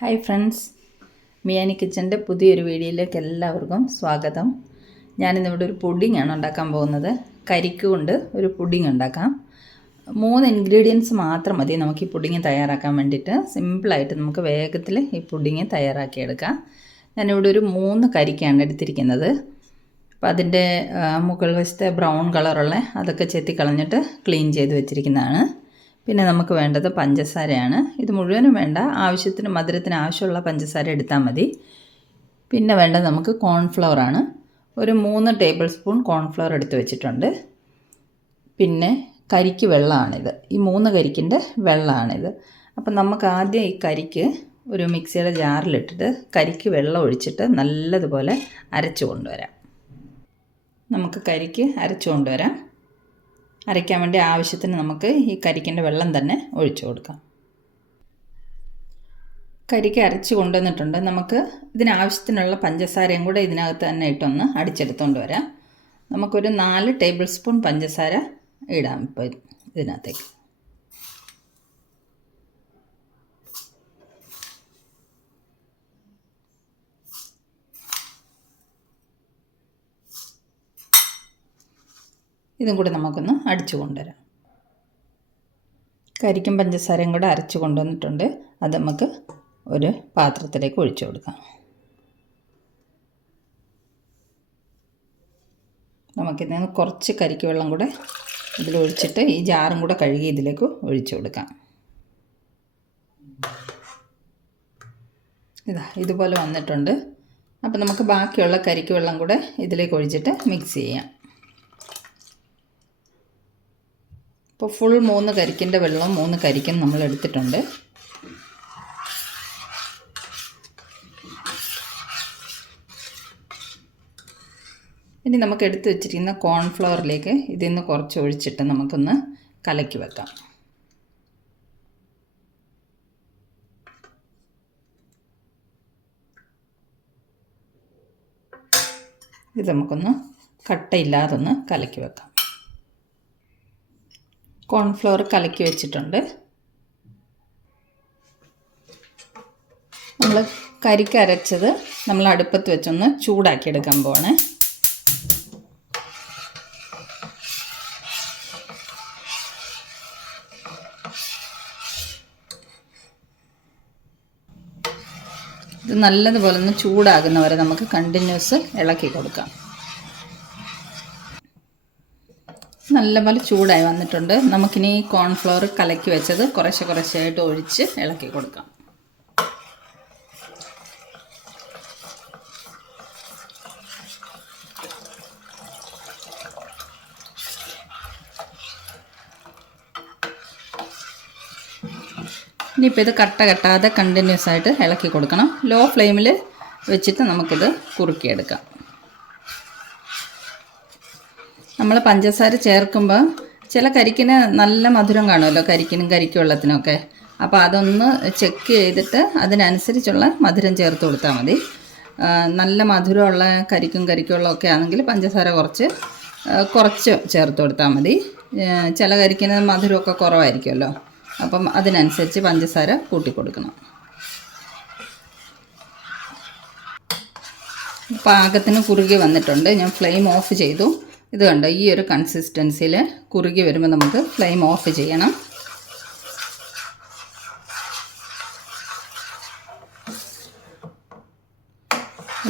Hi friends. മിയാനി കിച്ചന്റെ പുതിയൊരു വീഡിയോയിലേക്ക് എല്ലാവർക്കും സ്വാഗതം. ഞാനിന്നിവിടെ ഒരു പുഡിംഗ് ആണ് ഉണ്ടാക്കാൻ പോകുന്നത്. കരിക്ക് കൊണ്ട് ഒരു പുഡിംഗ് ഉണ്ടാക്കാം. മൂന്ന് ഇൻഗ്രീഡിയൻസ് മാത്രം മതി നമുക്ക് ഈ പുഡിംഗ് തയ്യാറാക്കാൻ വേണ്ടിയിട്ട്. സിമ്പിളായിട്ട് നമുക്ക് വേഗത്തിൽ ഈ പുഡിംഗ് തയ്യാറാക്കിയെടുക്കാം. ഞാനിവിടെ ഒരു മൂന്ന് കരിക്കാണ് എടുത്തിരിക്കുന്നത്. അപ്പോൾ അതിന്റെ മുകൾ വശത്തെ ബ്രൗൺ കളറുള്ള അതൊക്കെ ചെത്തി കളഞ്ഞിട്ട് ക്ലീൻ ചെയ്ത് വെച്ചിരിക്കുന്നതാണ്. പിന്നെ നമുക്ക് വേണ്ടത് പഞ്ചസാരയാണ്. ഇത് മുഴുവനും വേണ്ട. ആവശ്യത്തിന് മധുരത്തിന് ആവശ്യമുള്ള പഞ്ചസാര എടുത്താൽ മതി. പിന്നെ വേണ്ടത് നമുക്ക് കോൺഫ്ലവർ ആണ്. ഒരു മൂന്ന് ടേബിൾ സ്പൂൺ കോൺഫ്ലവർ എടുത്ത് വെച്ചിട്ടുണ്ട്. പിന്നെ കരിക്ക് വെള്ളമാണിത്. ഈ മൂന്ന് കരിക്കിന്റെ വെള്ളമാണിത്. അപ്പം നമുക്ക് ആദ്യം ഈ കരിക്ക് ഒരു മിക്സിയുടെ ജാറിലിട്ടിട്ട് കരിക്ക് വെള്ളം ഒഴിച്ചിട്ട് നല്ലതുപോലെ അരച്ചു കൊണ്ടുവരാം. നമുക്ക് കരിക്ക് അരച്ചു കൊണ്ടുവരാം. അരയ്ക്കാൻ വേണ്ടി ആവശ്യത്തിന് നമുക്ക് ഈ കരിക്കിന്റെ വെള്ളം തന്നെ ഒഴിച്ചു കൊടുക്കാം. കരിക്ക് അരച്ച് കൊണ്ടുവന്നിട്ടുണ്ട്. നമുക്ക് ഇതിനാവശ്യത്തിനുള്ള പഞ്ചസാരയും കൂടെ ഇതിനകത്ത് തന്നെ ഇട്ടൊന്ന് അടിച്ചെടുത്തുകൊണ്ട് വരാം. നമുക്കൊരു നാല് ടേബിൾ സ്പൂൺ പഞ്ചസാര ഇടാം ഇപ്പോൾ ഇതിനകത്തേക്ക്. ഇതും കൂടി നമുക്കൊന്ന് അടിച്ചു കൊണ്ടുവരാം. കരിക്കും പഞ്ചസാരയും കൂടെ അരച്ച് കൊണ്ടുവന്നിട്ടുണ്ട്. അത് നമുക്ക് ഒരു പാത്രത്തിലേക്ക് ഒഴിച്ചു കൊടുക്കാം. നമുക്കിതിൽ നിന്ന് കുറച്ച് കരിക്ക് വെള്ളം കൂടെ ഇതിൽ ഒഴിച്ചിട്ട് ഈ ജാറും കൂടെ കഴുകി ഇതിലേക്ക് ഒഴിച്ചു കൊടുക്കാം. ഇതാ ഇതുപോലെ വന്നിട്ടുണ്ട്. അപ്പോൾ നമുക്ക് ബാക്കിയുള്ള കരിക്ക് വെള്ളം കൂടെ ഇതിലേക്ക് ഒഴിച്ചിട്ട് മിക്സ് ചെയ്യാം. ഇപ്പോൾ ഫുൾ മൂന്ന് കരിക്കിന്റെ വെള്ളം മൂന്ന് കരിക്കും നമ്മൾ എടുത്തിട്ടുണ്ട്. ഇനി നമുക്ക് എടുത്ത് വെച്ചിരിക്കുന്ന കോൺഫ്ലവറിലേക്ക് ഇതിൽ നിന്ന് കുറച്ച് ഒഴിച്ചിട്ട് നമുക്കൊന്ന് കലക്കി വെക്കാം. ഇത് നമുക്കൊന്ന് കട്ടയില്ലാതൊന്ന് കലക്കി വെക്കാം. കോൺഫ്ലവർ കലക്കി വെച്ചിട്ടുണ്ട്. നമ്മൾ കരിക്ക് അരച്ചത് നമ്മൾ അടുപ്പത്ത് വെച്ചൊന്ന് ചൂടാക്കി എടുക്കാൻ പോവാണ്. ഇത് നല്ലതുപോലെ ഒന്ന് ചൂടാകുന്നവരെ നമുക്ക് കണ്ടിന്യൂസ് ഇളക്കി കൊടുക്കാം. നല്ലപോലെ ചൂടായി വന്നിട്ടുണ്ട്. നമുക്കിനി കോൺഫ്ലവർ കലക്കി വെച്ചത് കുറേശ്ശെ കുറേശ്ശെയായിട്ട് ഒഴിച്ച് ഇളക്കി കൊടുക്കാം. ഇനിയിപ്പോൾ ഇത് കട്ട കെട്ടാതെ കണ്ടിന്യൂസ് ആയിട്ട് ഇളക്കി കൊടുക്കണം. ലോ ഫ്ലെയിമിൽ വെച്ചിട്ട് നമുക്കിത് കുറുക്കിയെടുക്കാം. നമ്മൾ പഞ്ചസാര ചേർക്കുമ്പോൾ ചില കരിക്കിന് നല്ല മധുരം കാണുമല്ലോ കരിക്കിനും കരിക്ക് വെള്ളത്തിനൊക്കെ. അപ്പോൾ അതൊന്ന് ചെക്ക് ചെയ്തിട്ട് അതിനനുസരിച്ചുള്ള മധുരം ചേർത്ത് കൊടുത്താൽ മതി. നല്ല മധുരമുള്ള കരിക്കും കരിക്കുള്ളതൊക്കെ ആണെങ്കിൽ പഞ്ചസാര കുറച്ച് കുറച്ച് ചേർത്ത് കൊടുത്താൽ മതി. ചില കരിക്കിന് മധുരമൊക്കെ കുറവായിരിക്കുമല്ലോ. അപ്പം അതിനനുസരിച്ച് പഞ്ചസാര കൂട്ടി കൊടുക്കണം. പാകത്തിന് കുറുകി വന്നിട്ടുണ്ട്. ഞാൻ ഫ്ലെയിം ഓഫ് ചെയ്തു. ഇത് കണ്ടോ ഈ ഒരു കൺസിസ്റ്റൻസിയിൽ കുറുകി വരുമ്പോൾ നമുക്ക് ഫ്ലെയിം ഓഫ് ചെയ്യണം.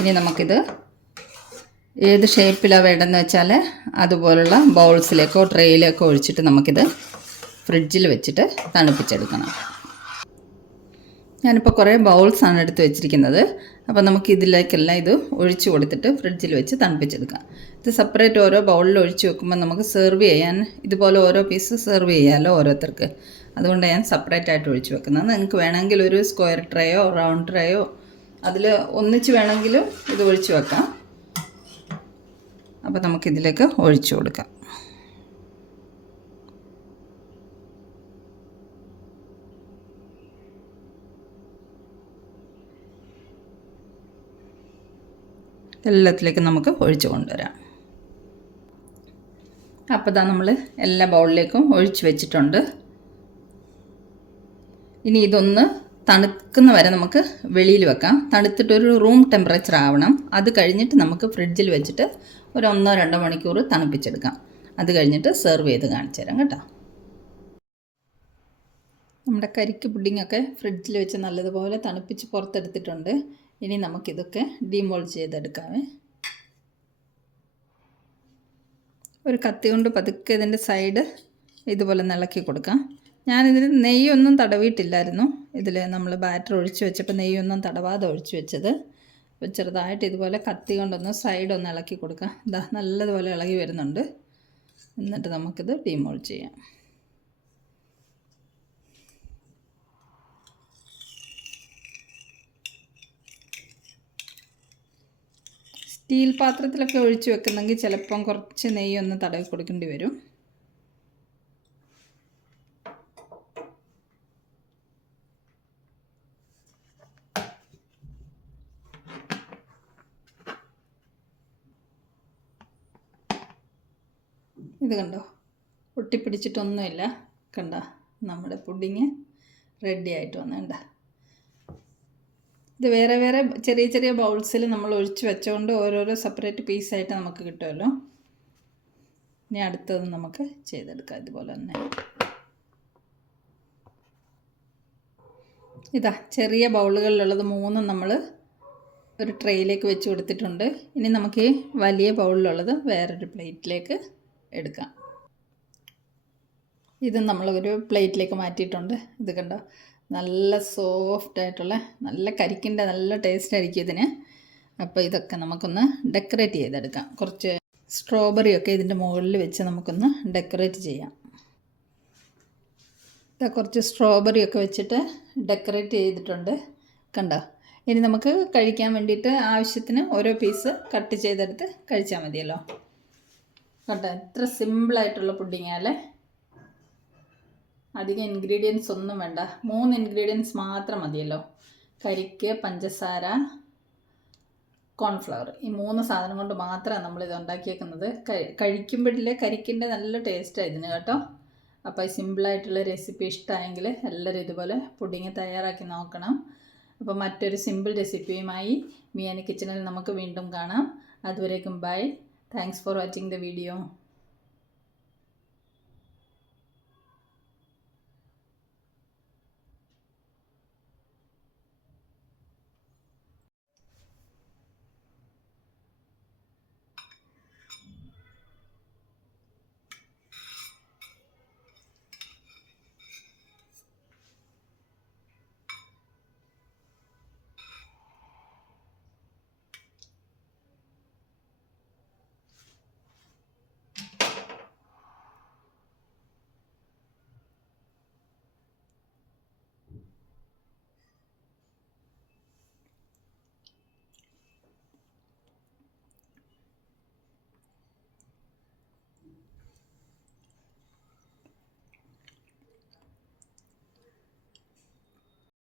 ഇനി നമുക്കിത് ഏത് ഷേപ്പിലാണ് വേണ്ടതെന്ന് വെച്ചാൽ അതുപോലുള്ള ബൗൾസിലേക്കോ ട്രേയിലേക്കോ ഒഴിച്ചിട്ട് നമുക്കിത് ഫ്രിഡ്ജിൽ വെച്ചിട്ട് തണുപ്പിച്ചെടുക്കണം. ഞാനിപ്പോൾ കുറേ ബൗൾസാണ് എടുത്ത് വെച്ചിരിക്കുന്നത്. അപ്പോൾ നമുക്ക് ഇതിലേക്കെല്ലാം ഇത് ഒഴിച്ചു കൊടുത്തിട്ട് ഫ്രിഡ്ജിൽ വെച്ച് തണുപ്പിച്ചെടുക്കാം. ഇത് സെപ്പറേറ്റ് ഓരോ ബൗളിൽ ഒഴിച്ച് വെക്കുമ്പോൾ നമുക്ക് സെർവ് ചെയ്യാൻ ഇതുപോലെ ഓരോ പീസ് സെർവ് ചെയ്യാമല്ലോ ഓരോരുത്തർക്ക്. അതുകൊണ്ട് ഞാൻ സെപ്പറേറ്റ് ആയിട്ട് ഒഴിച്ചു വെക്കുന്നത്. നിങ്ങൾക്ക് വേണമെങ്കിൽ ഒരു സ്ക്വയർ ട്രേയോ റൗണ്ട് ട്രേയോ അതിൽ ഒന്നിച്ച് വേണമെങ്കിലും ഇത് ഒഴിച്ചു വെക്കാം. അപ്പോൾ നമുക്കിതിലേക്ക് ഒഴിച്ചു കൊടുക്കാം. എല്ലാത്തിലേക്കും നമുക്ക് ഒഴിച്ചു കൊണ്ടുവരാം. അപ്പോൾ ഇതാ നമ്മൾ എല്ലാ ബൗളിലേക്കും ഒഴിച്ച് വെച്ചിട്ടുണ്ട്. ഇനി ഇതൊന്ന് തണുക്കുന്ന വരെ നമുക്ക് വെളിയിൽ വെക്കാം. തണുത്തിട്ടൊരു റൂം ടെമ്പറേച്ചർ ആവണം. അത് കഴിഞ്ഞിട്ട് നമുക്ക് ഫ്രിഡ്ജിൽ വെച്ചിട്ട് ഒരു ഒന്നോ രണ്ടോ മണിക്കൂർ തണുപ്പിച്ചെടുക്കാം. അത് കഴിഞ്ഞിട്ട് സെർവ് ചെയ്ത് കാണിച്ചു തരാം കേട്ടോ. നമ്മുടെ കരിക്ക് പുഡിങ്ങൊക്കെ ഫ്രിഡ്ജിൽ വെച്ച് നല്ലതുപോലെ തണുപ്പിച്ച് പുറത്തെടുത്തിട്ടുണ്ട്. ഇനി നമുക്കിതൊക്കെ ഡിമോൾഡ് ചെയ്തെടുക്കാമേ ഒരു കത്തി കൊണ്ട് പതുക്കെ ഇതിന്റെ സൈഡ് ഇതുപോലെ നിളക്കി കൊടുക്കാം. ഞാനിതിൽ നെയ്യൊന്നും തടവിയിട്ടില്ലായിരുന്നു. ഇതിൽ നമ്മൾ ബാറ്റർ ഒഴിച്ച് വെച്ചപ്പോൾ നെയ്യൊന്നും തടവാതെ ഒഴിച്ച് വെച്ചത്. അപ്പോൾ ചെറുതായിട്ട് ഇതുപോലെ കത്തി കൊണ്ടൊന്ന് സൈഡ് ഒന്ന് ഇളക്കി കൊടുക്കാം. ഇതാ നല്ലതുപോലെ ഇളകി വരുന്നുണ്ട്. എന്നിട്ട് നമുക്കിത് ഡിമോൾ ചെയ്യാം. സ്റ്റീൽ പാത്രത്തിലൊക്കെ ഒഴിച്ച് വെക്കുന്നെങ്കിൽ ചിലപ്പം കുറച്ച് നെയ്യ് ഒന്ന് തടവി കൊടുക്കേണ്ടി വരും. ഇത് കണ്ടോ? ഒട്ടിപ്പിടിച്ചിട്ടൊന്നുമില്ല കണ്ട? നമ്മുടെ പുഡിങ് റെഡി ആയിട്ട് വന്നിട്ടുണ്ട് ഇത് വേറെ വേറെ ചെറിയ ചെറിയ ബൗൾസിൽ നമ്മൾ ഒഴിച്ച് വെച്ചുകൊണ്ട് ഓരോരോ സെപ്പറേറ്റ് പീസായിട്ട് നമുക്ക് കിട്ടുമല്ലോ. ഇനി അടുത്തത് നമുക്ക് ചെയ്തെടുക്കാം. ഇതുപോലെ തന്നെ. ഇതാ ചെറിയ ബൗളുകളിലുള്ളത് മൂന്നും നമ്മൾ ഒരു ട്രേയിലേക്ക് വെച്ച് കൊടുത്തിട്ടുണ്ട്. ഇനി നമുക്ക് ഈ വലിയ ബൗളിലുള്ളത് വേറൊരു പ്ലേറ്റിലേക്ക് എടുക്കാം. ഇത് നമ്മൾ ഒരു പ്ലേറ്റിലേക്ക് മാറ്റിയിട്ടുണ്ട്. ഇത് കണ്ടോ? നല്ല സോഫ്റ്റ് ആയിട്ടുള്ള നല്ല കരിക്കിന്റെ നല്ല ടേസ്റ്റ് ആയിരിക്കും ഇതിന്. അപ്പോൾ ഇതൊക്കെ നമുക്കൊന്ന് ഡെക്കറേറ്റ് ചെയ്തെടുക്കാം. കുറച്ച് സ്ട്രോബെറി ഒക്കെ ഇതിന്റെ മുകളിൽ വെച്ച് നമുക്കൊന്ന് ഡെക്കറേറ്റ് ചെയ്യാം. ഇതാ കുറച്ച് സ്ട്രോബെറി ഒക്കെ വെച്ചിട്ട് ഡെക്കറേറ്റ് ചെയ്തിട്ടുണ്ട്. കണ്ടോ? ഇനി നമുക്ക് കഴിക്കാൻ വേണ്ടിയിട്ട് ആവശ്യത്തിന് ഓരോ പീസ് കട്ട് ചെയ്തെടുത്ത് കഴിച്ചാൽ മതിയല്ലോ. കണ്ടോ? എത്ര സിമ്പിളായിട്ടുള്ള പുഡിങ്ങാല്ലേ അധികം ഇൻഗ്രീഡിയൻസ് ഒന്നും വേണ്ട. മൂന്ന് ഇൻഗ്രീഡിയൻസ് മാത്രം മതിയല്ലോ. കരിക്ക് പഞ്ചസാര കോൺഫ്ലവർ ഈ മൂന്ന് സാധനം കൊണ്ട് മാത്രമാണ് നമ്മളിത് ഉണ്ടാക്കിയേക്കുന്നത്. കഴിക്കുമ്പോഴില്ലേ കരിക്കിന്റെ നല്ല ടേസ്റ്റാണ് ഇതിന് കേട്ടോ. അപ്പോൾ ഈ സിമ്പിളായിട്ടുള്ള റെസിപ്പി ഇഷ്ടമായെങ്കിൽ എല്ലാവരും ഇതുപോലെ പുഡിങ് തയ്യാറാക്കി നോക്കണം. അപ്പോൾ മറ്റൊരു സിമ്പിൾ റെസിപ്പിയുമായി മിയാനി കിച്ചണിൽ നമുക്ക് വീണ്ടും കാണാം. അതുവരേക്കും bye thanks for watching the video